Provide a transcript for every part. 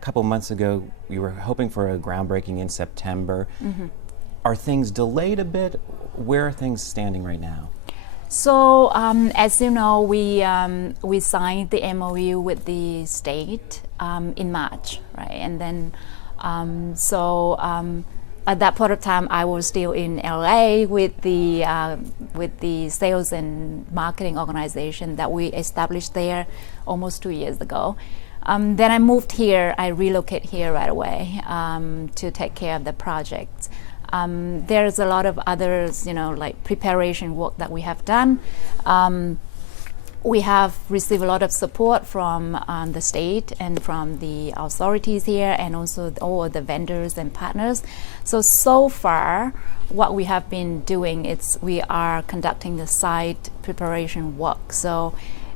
couple months ago, you were hoping for a groundbreaking in September. Are things delayed a bit? Where are things standing right now? So as you know, we signed the MOU with the state in March, right? And then at that point of time, I was still in LA with the sales and marketing organization that we established there almost 2 years ago. Then I moved here. I relocated here right away to take care of the project. There's a lot of others, like preparation work that we have done. We have received a lot of support from the state and from the authorities here, and also all the vendors and partners. So far, what we have been doing is we are conducting the site preparation work. So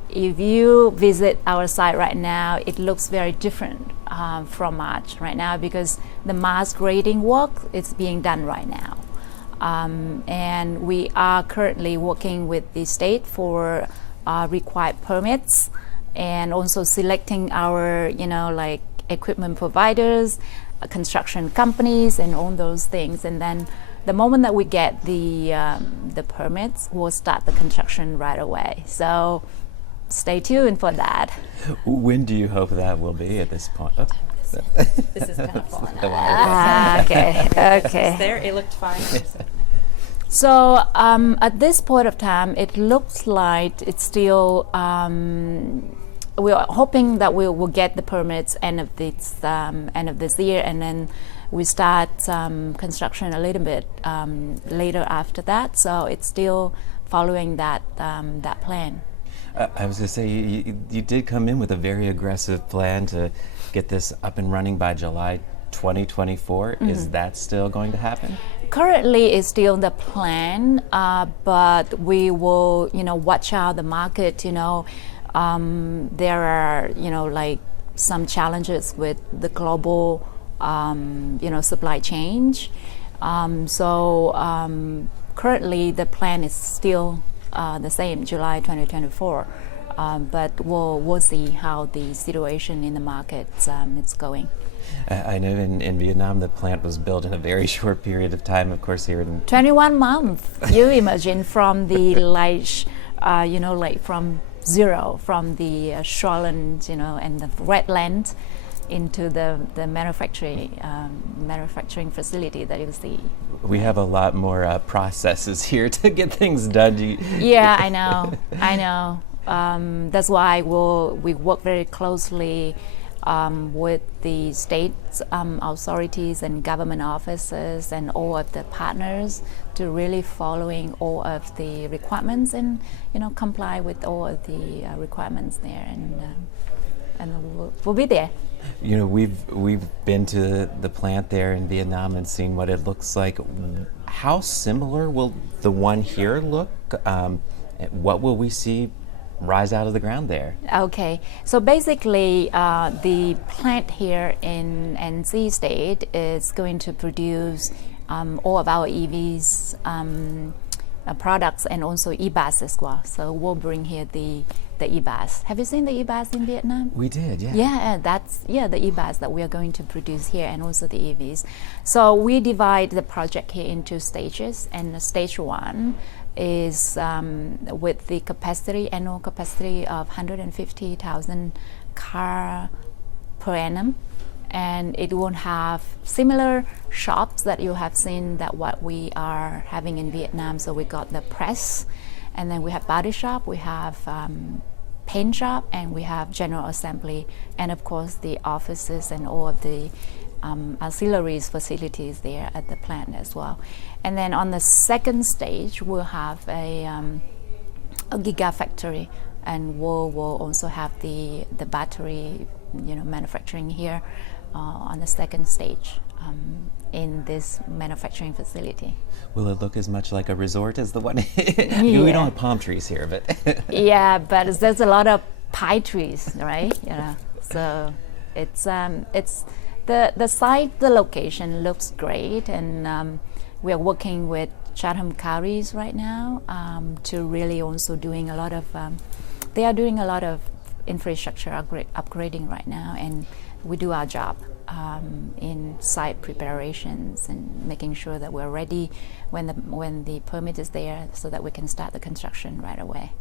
if you visit our site right now, it looks very different from March right now, because the mass grading work is being done right now. And we are currently working with the state for required permits, and also selecting our, like equipment providers, construction companies, and all those things. And then the moment that we get the permits, we'll start the construction right away. So stay tuned for that. When do you hope that will be at this point? Oh. This is kind of falling out. Okay. There, it looked fine. So at this point of time, it looks like it's still, we are hoping that we will get the permits end of this year, and then we start construction a little bit later after that. So it's still following that plan. I was going to say, you did come in with a very aggressive plan to get this up and running by July 2024. Is that still going to happen? Currently, it's still the plan, but we will, watch out the market. There are, like some challenges with the global, supply chain. Currently, the plan is still the same, July 2024. But we'll see how the situation in the market is going. I know in Vietnam the plant was built in a very short period of time. Of course, here in 21 months. You imagine from the like from zero, from the shoreland, and the red land, into the manufacturing facility that you see. We have a lot more processes here to get things done. Yeah, I know. That's why we work very closely with the state authorities and government offices and all of the partners to really following all of the requirements and comply with all of the requirements there, and we'll be there. We've been to the plant there in Vietnam and seen what it looks like. How similar will the one here look? What will we see rise out of the ground there? Okay, so basically the plant here in NC State is going to produce all of our EVs products, and also e-bus as well. So we'll bring here the e-bus. Have you seen the e-bus in Vietnam? We did, yeah. Yeah, that's the e-bus that we are going to produce here, and also the EVs. So we divide the project here into stages, and stage 1 is with the annual capacity of 150,000 car per annum, and it won't have similar shops that you have seen that what we are having in Vietnam. So we got the press, and then we have body shop, we have paint shop, and we have general assembly, and of course the offices and all of the auxiliaries facilities there at the plant as well. And then on the second stage, we'll have a gigafactory, and we'll also have the battery manufacturing here on the second stage in this manufacturing facility. Will it look as much like a resort as the one? Yeah. We don't have palm trees here, but yeah, but there's a lot of pine trees, right? So it's the site, the location looks great, and we are working with Chatham counties right now to really also doing a lot of. They are doing a lot of infrastructure upgrading right now, and we do our job in site preparations and making sure that we're ready when the permit is there, so that we can start the construction right away.